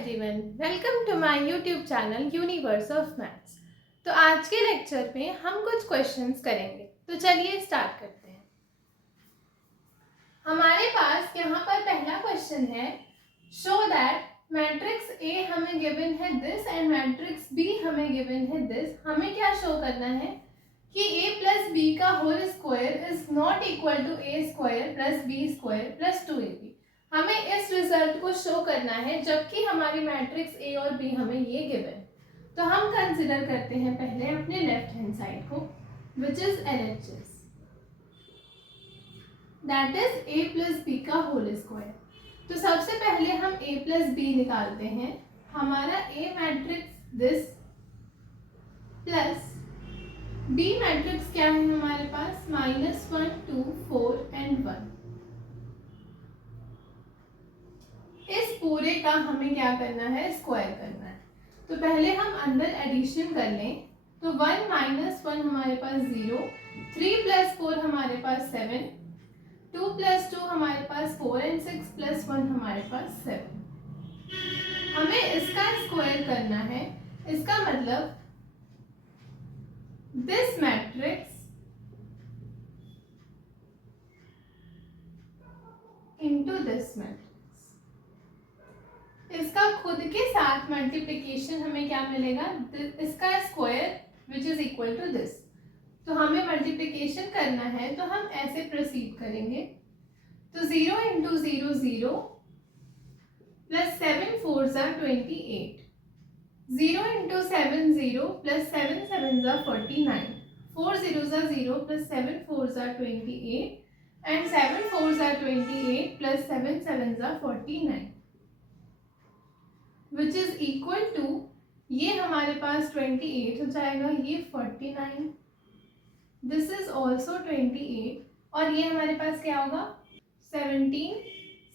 Everyone, welcome to my YouTube channel Universe of Maths. तो आज के लेक्चर में हम कुछ क्वेश्चंस करेंगे। तो चलिए स्टार्ट करते हैं। हमारे पास यहाँ पर पहला क्वेश्चन है, शो दैट मैट्रिक्स ए हमें गिवन है दिस एंड मैट्रिक्स बी हमें गिवन है दिस। हमें क्या शो करना है कि a प्लस बी का whole square is not equal to A square plus B square plus 2ab। हमें इस रिजल्ट को शो करना है जबकि हमारी मैट्रिक्स ए और बी हमें ये गिवन। तो हम कंसिडर करते हैं पहले अपने लेफ्ट हैंड साइड को, which is LHS, that is A plus B का होल स्क्वायर। तो सबसे पहले हम a प्लस बी निकालते हैं। हमारा a matrix this plus b matrix क्या है हमारे पास, -1 2 4 एंड 1। इस पूरे का हमें क्या करना है, स्क्वायर करना है। तो पहले हम अंदर एडिशन कर लें। तो 1 - 1 हमारे पास 0, 3 + 4 हमारे पास 7, 2 + 2 हमारे पास 4 एंड 6 + 1 हमारे पास 7। हमें इसका स्क्वायर करना है। इसका मतलब this matrix into this matrix, इसका खुद के साथ मल्टीप्लिकेशन हमें क्या मिलेगा, इसका square which is equal to this. तो हमें मल्टीप्लिकेशन करना है तो हम ऐसे प्रोसीड करेंगे। तो 0 × 0 0 plus 7 4 28, 0 × 7 0 plus 7 7 49, 4 0 0 plus 7 4 28 and 7 4 28 plus 7 7 49, which is equal to, ये हमारे पास 28 हो जाएगा, ये 49, दिस इज ऑल्सो 28 और ये हमारे पास क्या होगा 17,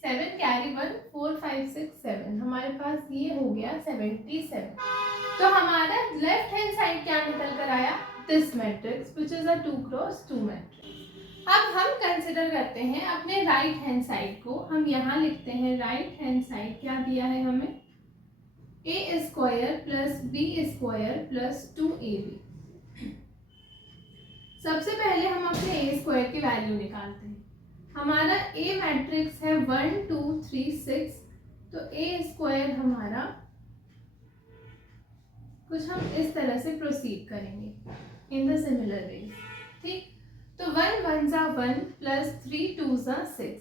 7 कैरी 1 4 5 6 7, हमारे पास ये हो गया 77। तो हमारा लेफ्ट हैंड साइड क्या निकल कर आया, this matrix which is a 2 × 2 matrix. अब हम कंसिडर करते हैं अपने राइट हैंड साइड को। हम यहाँ लिखते हैं राइट हैंड साइड क्या दिया है हमें, a square plus b square plus 2ab। सबसे पहले हम अपने a स्क्वायर की वैल्यू निकालते हैं। हमारा a मैट्रिक्स है 1 2 3 6, तो a स्क्वायर हमारा कुछ हम इस तरह से प्रोसीड करेंगे इन द सिमिलर वेज। ठीक, तो 1 1 = 1 plus 3 2 = 6,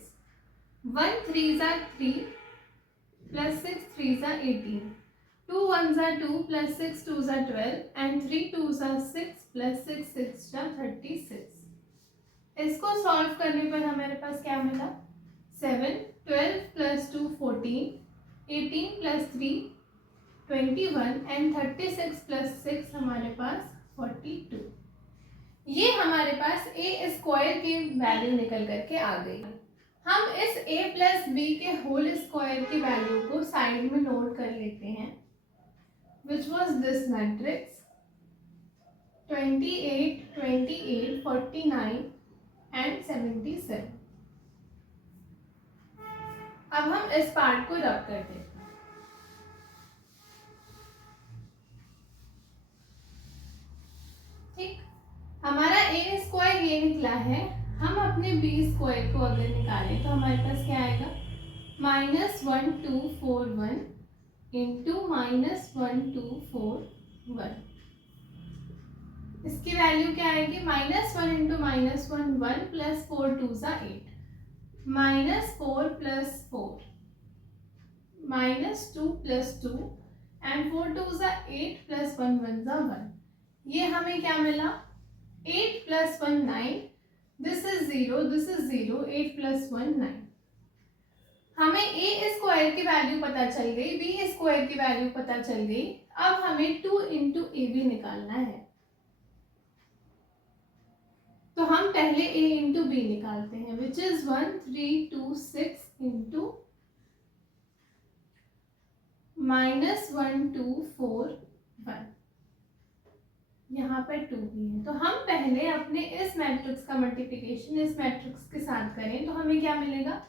1 3 = 3 plus 6 3 = 18, 2 1 = 2 plus 6 2 = 12 and 3 2 = 6 plus 6 6 = 36। इसको सॉल्व करने पर हमारे पास क्या मिला, 7, 12 + 2 14, 18 + 3 21 एंड 36 + 6 हमारे पास 42। ये हमारे पास a स्क्वायर की वैल्यू निकल करके आ गई। हम इस a प्लस b के होल स्क्वायर की वैल्यू को साइड में नोट कर लेते हैं, which was this matrix 28 28 49 and 77। अब हम इस पार्ट को रब कर देते हैं। ठीक, हमारा a स्क्वायर ये निकला है। हम अपने b स्क्वायर को अगर निकालें तो हमारे पास क्या आएगा, -1241 इंटू -1241। इसकी वैल्यू क्या आएगी, -1 × -1 1 प्लस 4 2 = 8, -4 + 4 -2 + 2 एंड 4 2 = 8 प्लस 1 1 = 1। ये हमें क्या मिला, 8 + 1 9, दिस इज 0 दिस इज 0, 8 + 1 9। हमें a स्क्वायर की वैल्यू पता चल गई, b स्क्वायर की वैल्यू पता चल गई। अब हमें 2 × ab निकालना है। तो हम पहले a × b निकालते हैं, विच इज 1 3 2 6 इंटू -1 2 4 1, यहाँ पर 2 भी है। तो हम पहले अपने इस मैट्रिक्स का मल्टीप्लिकेशन इस मैट्रिक्स के साथ करें तो हमें क्या मिलेगा,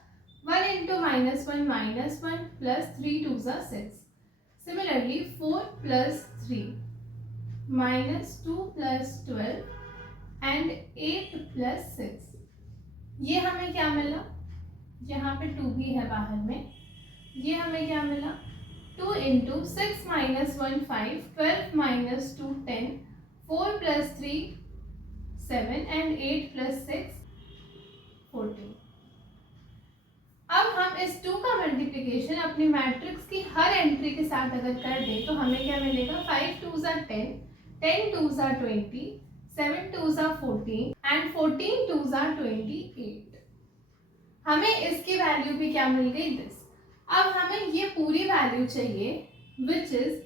1 × -1 -1 plus 3 2 = 6, Similarly 4 plus 3 minus 2 plus 12 and 8 plus 6, ये हमें क्या मिला, यहाँ पे 2 भी है बाहर में, ये हमें क्या मिला 2 into 6 minus 1 5, 12 minus 2 10, 4 plus 3 7 and 8 plus 6 14। अब हम इस 2 का मल्टीप्लिकेशन अपनी मैट्रिक्स की हर एंट्री के साथ अगर कर दें तो हमें क्या मिलेगा 5 2 ज़ा 10, 10 2 ज़ा 20, 7 2 ज़ा 14 एंड 14 2 ज़ा 28। हमें इसकी वैल्यू भी क्या मिल गई दिस। अब हमें ये पूरी वैल्यू चाहिए which is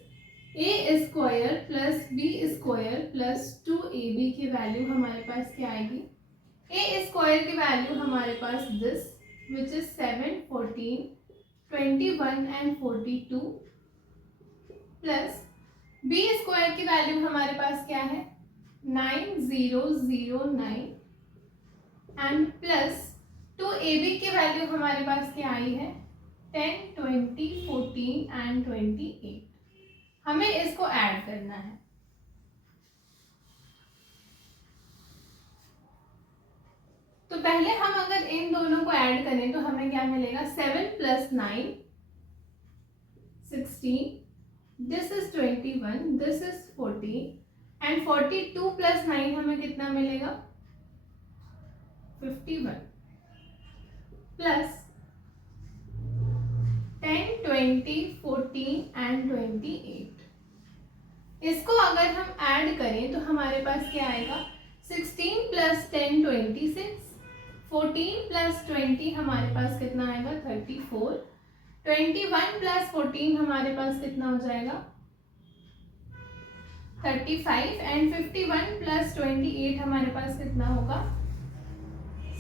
A square plus B square plus 2ab की वैल्यू हमारे पास क्या आएगी। ए स्क्वायर की वैल्यू हमारे पास this which is 7, 14, 21 and 42 plus b square की वैल्यू हमारे पास क्या है 9009 एंड प्लस 2ab की वैल्यू हमारे पास क्या आई है 10, 20, 14 एंड 28। हमें इसको ऐड करना है। तो पहले हम अगर इन दोनों को ऐड करें तो हमें क्या मिलेगा 7 plus 9 16, this is 21, this is 14 and 42 plus 9 हमें कितना मिलेगा 51 प्लस 10, 20, 14 एंड 28। इसको अगर हम ऐड करें तो हमारे पास क्या आएगा 16 प्लस 10 26, 14 प्लस 20 हमारे पास कितना आएगा 34, 21 प्लस 14 हमारे पास कितना हो जाएगा 35 एंड 51 प्लस 28 हमारे पास कितना होगा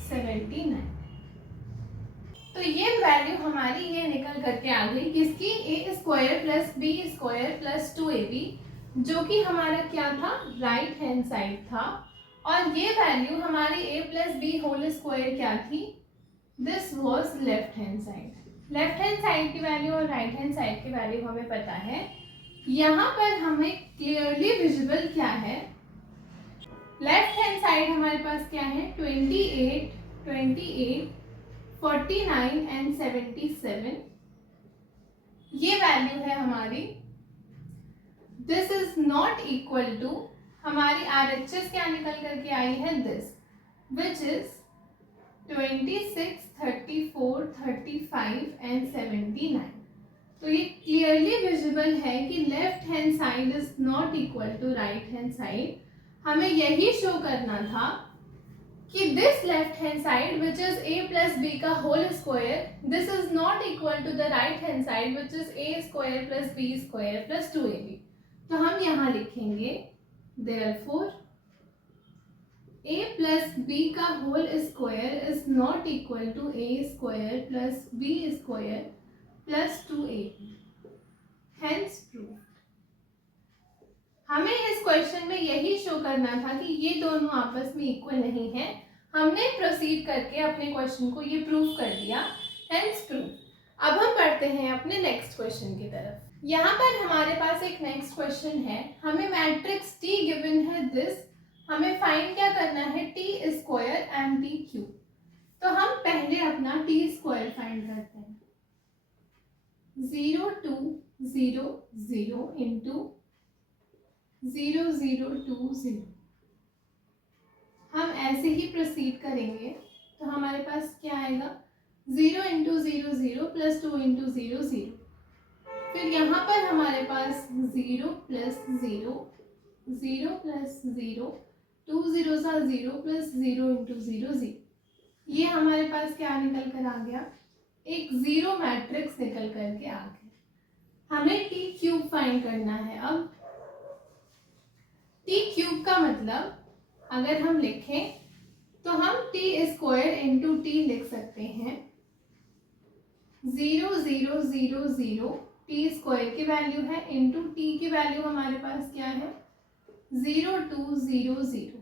79। तो ये वैल्यू हमारी ये निकल करके आ गई किसकी a square plus B square plus 2ab, जो कि हमारा क्या था राइट हैंड साइड था, और ये वैल्यू हमारी a plus B whole square क्या थी this was left hand side. Left hand side की वैल्यू और राइट हैंड साइड की वैल्यू हमें पता है। यहाँ पर हमें क्लियरली विजिबल क्या है लेफ्ट हैंड साइड हमारे पास क्या है 28, 28, 49 एंड 77, ये वैल्यू है हमारी। This is not equal to हमारी RHS क्या निकल करके आई है दिस विच इज 26, 34, 35 एंड 79। तो ये क्लियरली विजिबल है कि left hand side is not equal to right hand side. हमें यही शो करना था कि this left hand side which is a plus B का whole square this is not equal to the right hand side which is a square plus B square plus 2ab। तो हम यहाँ लिखेंगे therefore a plus b का whole square is not equal to a square plus b square plus 2ab, hence proved। हमें इस question में यही show करना था कि ये दोनों आपस में इक्वल नहीं है। हमने प्रोसीड करके अपने क्वेश्चन को ये प्रूव कर दिया, hence proved। अब हम बढ़ते हैं अपने नेक्स्ट क्वेश्चन की तरफ। यहाँ पर हमारे पास एक नेक्स्ट क्वेश्चन है। हमें मैट्रिक्स T गिवन है दिस, हमें फाइंड क्या करना है T square and T cube. तो हम पहले अपना T स्क्वायर फाइंड करते हैं 0 2 0 0 इंटू 0 0 2 0। हम ऐसे ही प्रोसीड करेंगे तो हमारे पास क्या आएगा 0 इंटू 0 0 प्लस 2 इंटू 0 0। फिर यहाँ पर हमारे पास 0 प्लस 0, 0 प्लस 0, 2 0 सा 0 प्लस 0 इंटू 0 0। ये हमारे पास क्या निकल कर आ गया एक जीरो मैट्रिक्स निकल करके आ गया। हमें टी क्यूब फाइंड करना है। अब टी क्यूब का मतलब अगर हम लिखें तो हम टी स्क्वायर इंटू टी लिख सकते हैं 0 0 0 0 टी स्क्वायर की वैल्यू है इंटू टी की वैल्यू हमारे पास क्या है 0 2 0 0।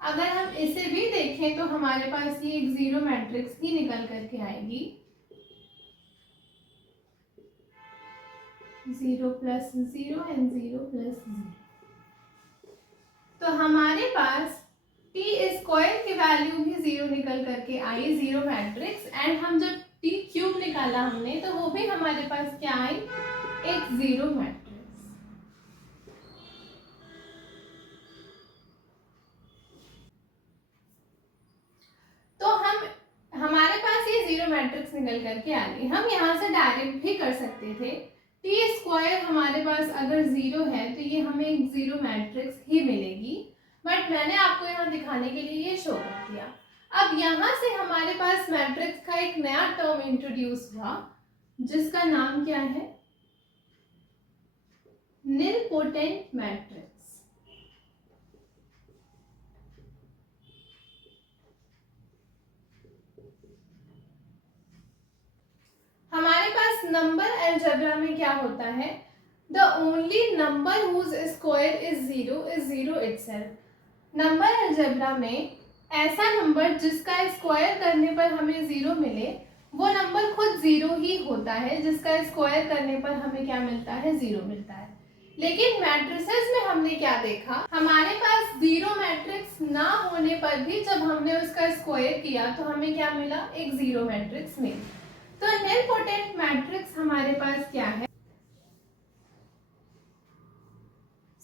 अगर हम इसे भी देखें तो हमारे पास ये एक जीरो मैट्रिक्स ही निकल करके आएगी। 0 प्लस 0 एंड 0 प्लस 0। तो हमारे पास टी स्क्वायर की वैल्यू भी 0 निकल करके आई, 0 मैट्रिक्स। एंड हम जब टी क्यूब निकाला हमने तो वो भी हमारे पास क्या आई, एक 0 मैट्रिक्स। तो हमारे पास ये 0 मैट्रिक्स निकल करके आ गई। हम यहाँ से डायरेक्ट भी कर सकते थे, टी स्क्वायर हमारे पास अगर 0 है तो ये हमें एक 0 मैट्रिक्स ही मिलेगी, बट मैंने आपको यहाँ दिखाने के लिए ये शो कर दिया। अब यहाँ से हमारे पास मैट्रिक्स का एक नया टर्म इंट्रोड्यूस हुआ जिसका नाम क्या है, निलपोटेंट मैट्रिक्स। हमारे पास नंबर अलजेब्रा में क्या होता है, the only number whose square is 0 itself. Number algebra में ऐसा नंबर जिसका स्क्वायर करने पर हमें 0 मिले वो नंबर खुद 0 ही होता है, जिसका स्क्वायर करने पर हमें क्या मिलता है, 0 मिलता है। लेकिन मैट्रिसेस में हमने क्या देखा, हमारे पास 0 मैट्रिक्स ना होने पर भी जब हमने उसका स्क्वायर किया तो हमें क्या मिला, एक 0 मैट्रिक्स मिली। तो निलपोटेंट मैट्रिक्स हमारे पास क्या है,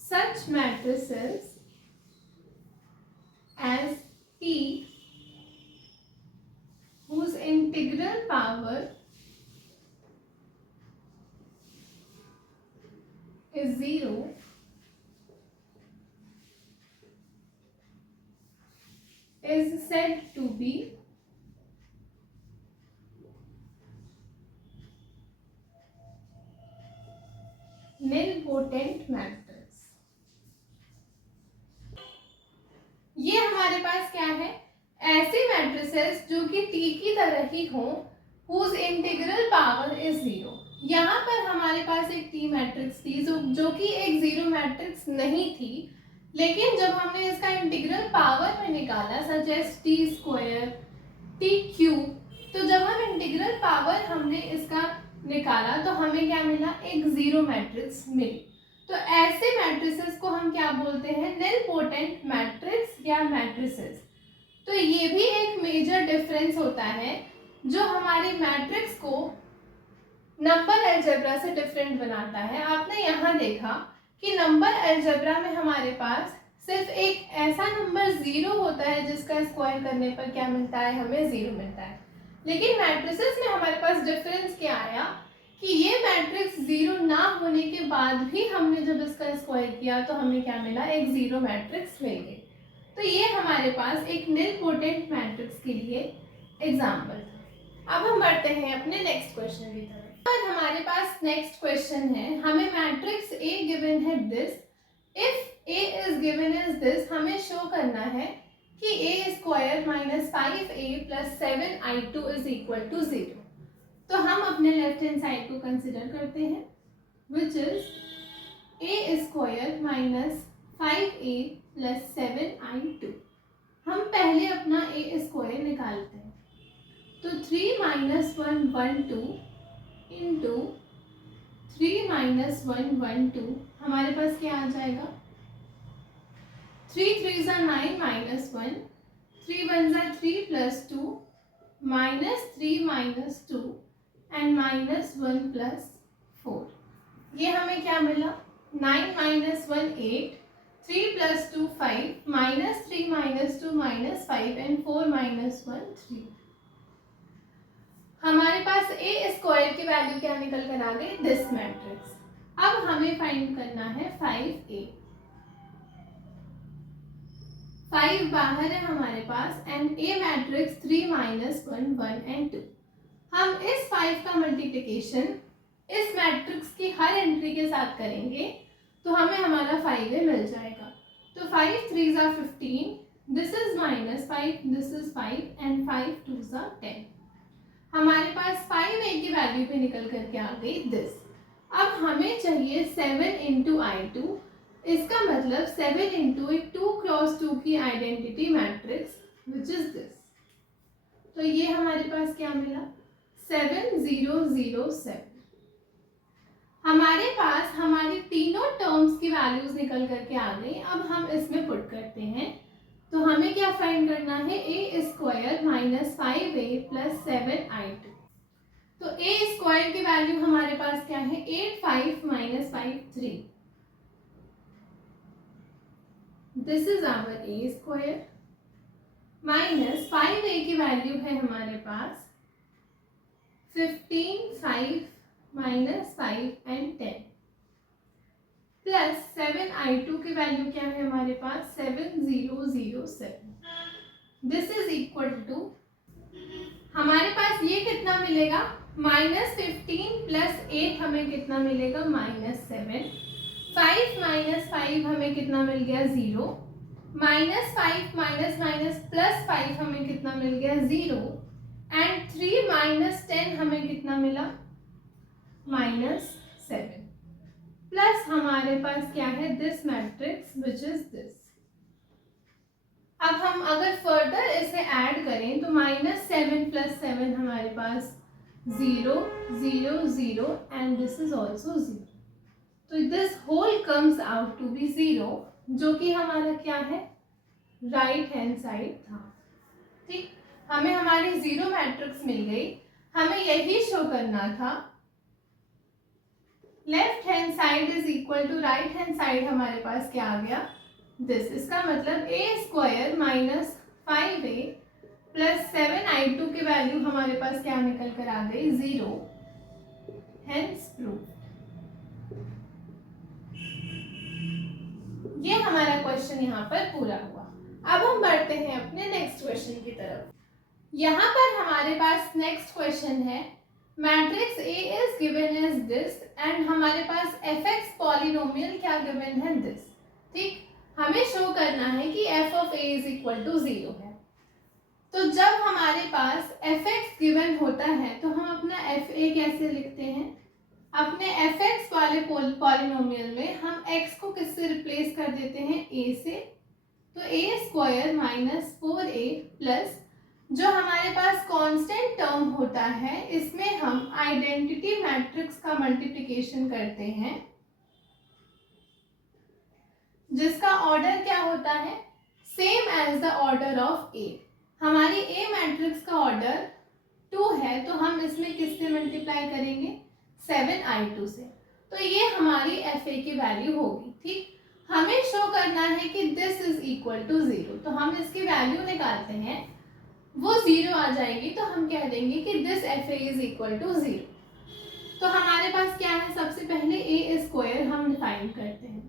such matrices as T whose integral power is 0 is said to be nilpotent matrix. ये हमारे पास क्या है, ऐसी मैट्रिसेस जो कि T की तरह ही हो, whose integral power is 0। यहाँ पर हमारे पास एक T मैट्रिक्स थी जो कि एक 0 मैट्रिक्स नहीं थी, लेकिन जब हमने इसका इंटीग्रल पावर में निकाला such as T square, T cube, तो जब हम इंटीग्रल पावर हमने इसका निकाला तो हमें क्या मिला, एक 0 मैट्रिक्स मिली। तो ऐसे मैट्रिसेस को हम क्या बोलते हैं, निलपोटेंट मैट्रिक्स या मैट्रिसेस। तो ये भी एक मेजर डिफरेंस होता है जो हमारे मैट्रिक्स को नंबर अलजेब्रा से डिफरेंट बनाता है। आपने यहाँ देखा कि नंबर अलजेब्रा में हमारे पास सिर्फ एक ऐसा नंबर 0 होता है जिसका स्क्वायर करने पर क्या मिलता है, हमें 0 मिलता है। लेकिन मैट्रिसेस में हमारे पास डिफरेंस क्या आया कि ये मैट्रिक्स 0 ना होने के बाद भी हमने जब इसका स्क्वायर किया तो हमें क्या मिला, एक 0 मैट्रिक्स मिल गई। तो ये हमारे पास एक निलपोटेंट मैट्रिक्स के लिए एग्जाम्पल था। अब हम बढ़ते हैं अपने नेक्स्ट क्वेश्चन की तरफ। और हमारे पास नेक्स्ट क्वेश्चन है, हमें मैट्रिक्स ए गिवन है this, if a is given as this, हमें शो करना है कि a square minus 5a plus 7i2 is equal to 0। तो हम अपने लेफ्ट हैंड साइड को कंसिडर करते हैं, which is A square minus 5a plus 7i2। हम पहले अपना ए स्क्वायर निकालते हैं, तो 3 माइनस 1 1 2 इंटू 3 माइनस 1 1 2, हमारे पास क्या आ जाएगा, 3 3 ज़ा 9 माइनस 1, 3 1 ज़ा 3 plus 2 minus 3 minus 2 and minus 1 plus 4। ये हमें क्या मिला, 9 minus 1 8, 3 plus 2 5, minus 3 minus 2 minus 5 and 4 minus 1 3। हमारे पास ए स्क्वायर की वैल्यू क्या निकल कर आ गई, दिस मैट्रिक्स। अब हमें फाइंड करना है 5a। 5 बाहर है हमारे पास and a matrix 3 minus 1 1 and 2। हम इस 5 का मल्टीप्लिकेशन इस मैट्रिक्स की हर एंट्री के साथ करेंगे तो हमें हमारा 5a मिल जाएगा। तो 5 3 ज़ा 15, this is minus 5, this is 5 and 5 2 ज़ा 10। हमारे पास 5a की वैल्यू भी निकल करके आ गई दिस। अब हमें चाहिए 7 इंटू i2, इसका मतलब 7 इंटू एक 2 क्रॉस 2 की identity matrix which is this. तो ये हमारे पास क्या मिला, 7 0 0 7। हमारे हमारे पास हमारी तीनों टर्म्स की वैल्यूज निकल करके आ गई। अब हम इसमें पुट करते हैं, तो हमें क्या फाइंड करना है, ए square minus 5a plus 7i2। तो ए स्क्वायर की वैल्यू हमारे पास क्या है, 8, 5 minus 5 3। This is our A square minus 5a की वैल्यू है हमारे पास 15, 5 माइनस 5 एंड 10 प्लस 7i2 की वैल्यू क्या है हमारे पास 7007। दिस इज इक्वल टू, हमारे पास ये कितना मिलेगा, -15 प्लस 8 हमें कितना मिलेगा, -7। 5 माइनस 5 हमें कितना मिल गया, 0। -5 माइनस माइनस प्लस 5 हमें कितना मिल गया, 0। एंड 3 माइनस 10 हमें कितना मिला, -7। प्लस हमारे पास क्या है, this matrix which is this. अब हम अगर फर्दर इसे ऐड करें तो -7 प्लस 7 हमारे पास 0, 0, 0 एंड दिस इज ऑल्सो 0। तो this whole comes out to be 0, जो कि हमारा क्या है, राइट हैंड साइड था। ठीक, हमें हमारी 0 मैट्रिक्स मिल गई। हमें यही शो करना था, left hand side is equal to right hand side हमारे पास क्या आ गया, दिस। इसका मतलब ए square minus 5a plus 7i2 की वैल्यू हमारे पास क्या निकल कर आ गई, 0। Hence proof. ये हमारा क्वेश्चन यहाँ पर पूरा हुआ। अब हम बढ़ते हैं अपने नेक्स्ट क्वेश्चन की तरफ। यहाँ पर हमारे पास नेक्स्ट क्वेश्चन है, matrix A is given as this and हमारे पास fx पॉलिनोमियल क्या गिवन है, दिस। ठीक, हमें शो करना है कि f of a is equal to 0 है। तो जब हमारे पास fx गिवन होता है तो हम अपना fa कैसे लिखते हैं, अपने fx वाले पॉलिनोमियल में हम x को किससे रिप्लेस कर देते हैं, a से। तो a square minus 4a plus जो हमारे पास कांस्टेंट टर्म होता है, इसमें हम आइडेंटिटी मैट्रिक्स का मल्टीप्लिकेशन करते हैं, जिसका ऑर्डर क्या होता है, same as the order of a। हमारी a मैट्रिक्स का ऑर्डर 2 है, तो हम इसमें किससे मल्टीप्लाई करेंगे, 7i2 से। तो ये हमारी fa की वैल्यू होगी। ठीक, हमें शो करना है कि दिस इज इक्वल टू 0, तो हम इसकी वैल्यू निकालते हैं, वो 0 आ जाएगी तो हम कह देंगे कि this fa is equal to 0। तो हमारे पास क्या है, सबसे पहले a स्क्वायर हम फाइंड करते हैं।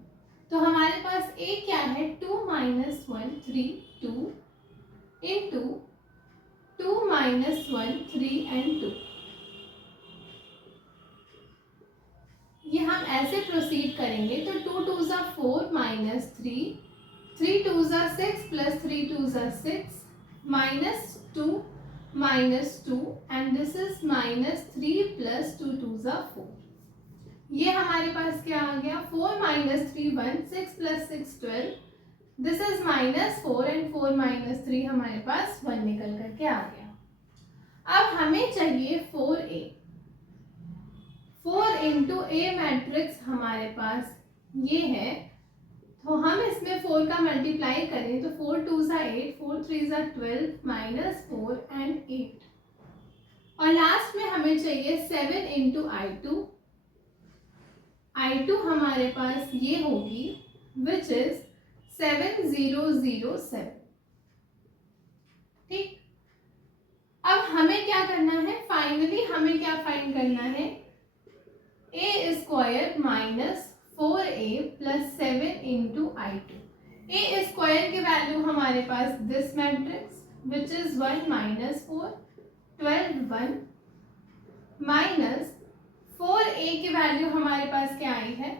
तो हमारे पास a क्या है, 2 माइनस 1 3 2 इंटू 2 माइनस 1 3 एंड 2। ये हम ऐसे प्रोसीड करेंगे तो 2 2 ज़ा 4 माइनस 3 3 2 ज़ा 6 प्लस 3 2 ज़ा 6 minus 2 and this is minus 3 plus 2 2 ज़ा 4। ये हमारे पास क्या आ गया, 4 minus 3 1 6 plus 6 12। This is minus 4 and 4 minus 3 हमारे पास 1 निकल करके आ गया। अब हमें चाहिए 4a। 4 इंटू ए मैट्रिक्स हमारे पास ये है, तो हम इसमें 4 का मल्टीप्लाई करें तो 4 2 ज़ा 8 4 3 ज़ा 12 माइनस 4 एंड 8। और लास्ट में हमें चाहिए 7 इंटू I2 हमारे पास ये होगी विच इज 7007। ठीक, अब हमें क्या करना है, फाइनली हमें क्या फाइंड करना है, a square minus 4a plus 7 into I2। a square की वैल्यू हमारे पास this matrix which is 1 minus 4 12 1 minus 4a की वैल्यू हमारे पास क्या आई है,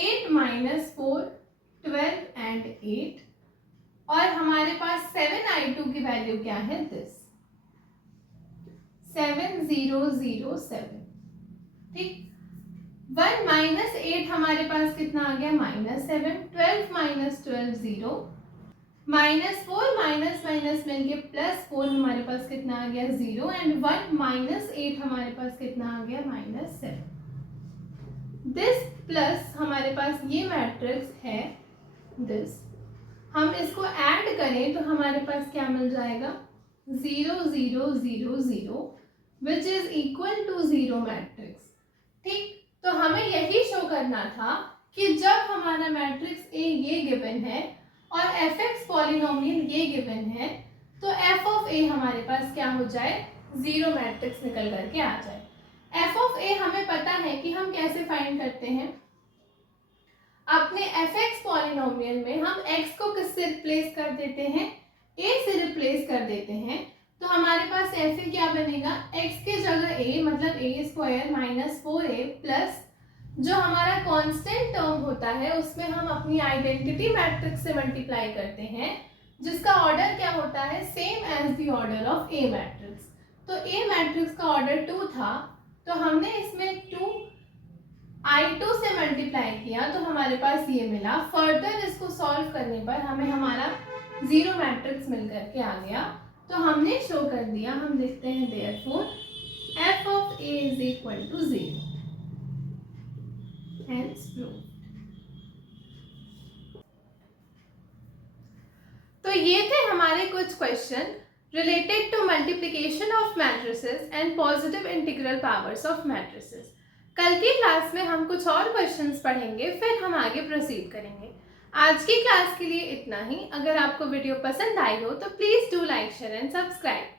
8 माइनस 4 12 एंड 8। और हमारे पास 7i2 की वैल्यू क्या है, दिस 7007। ठीक, 1 माइनस 8 हमारे पास कितना आ गया, -7 12 माइनस 12 0 माइनस 4 माइनस माइनस मिलके प्लस 4 हमारे पास कितना आ गया, 0 एंड 1 माइनस 8 हमारे पास कितना आ गया, -7। दिस प्लस हमारे पास ये मैट्रिक्स है दिस, हम इसको ऐड करें तो हमारे पास क्या मिल जाएगा 0 0 0 0 which is equal to 0 matrix. ठीक, तो हमें यही शो करना था कि जब हमारा मैट्रिक्स ए ये गिवन है और एफ एक्स पॉलिनोमियल ये गिवन है तो एफ ऑफ ए हमारे पास क्या हो जाए 0 मैट्रिक्स निकल करके आ जाए। एफ ऑफ ए हमें पता है कि हम कैसे फाइंड करते हैं, अपने एफ एक्स पॉलिनोमियल में हम एक्स को किससे रिप्लेस कर देते हैं, ए से रिप्लेस कर देते हैं, तो हमारे पास एफ ए क्या बनेगा एक्स के जगह ए मतलब ए स्क्वायर माइनस 4a प्लस जो हमारा कांस्टेंट टर्म होता है उसमें हम अपनी आइडेंटिटी मैट्रिक्स से मल्टीप्लाई करते हैं जिसका ऑर्डर क्या होता है same as the order of A matrix. तो ए मैट्रिक्स का ऑर्डर 2 था तो हमने इसमें 2 I2 से मल्टीप्लाई किया तो हमारे पास ये मिला। फर्दर इसको सॉल्व करने पर हमें हमारा 0 मैट्रिक्स मिल करके आ गया, तो हमने शो कर दिया। हम लिखते हैं therefore f of a is equal to 0, hence proved. तो ये थे हमारे कुछ question related to multiplication of matrices and positive integral powers of matrices. कल की क्लास में हम कुछ और क्वेश्चंस पढ़ेंगे, फिर हम आगे प्रोसीड करेंगे। आज की क्लास के लिए इतना ही। अगर आपको वीडियो पसंद आई हो तो please do like share and subscribe.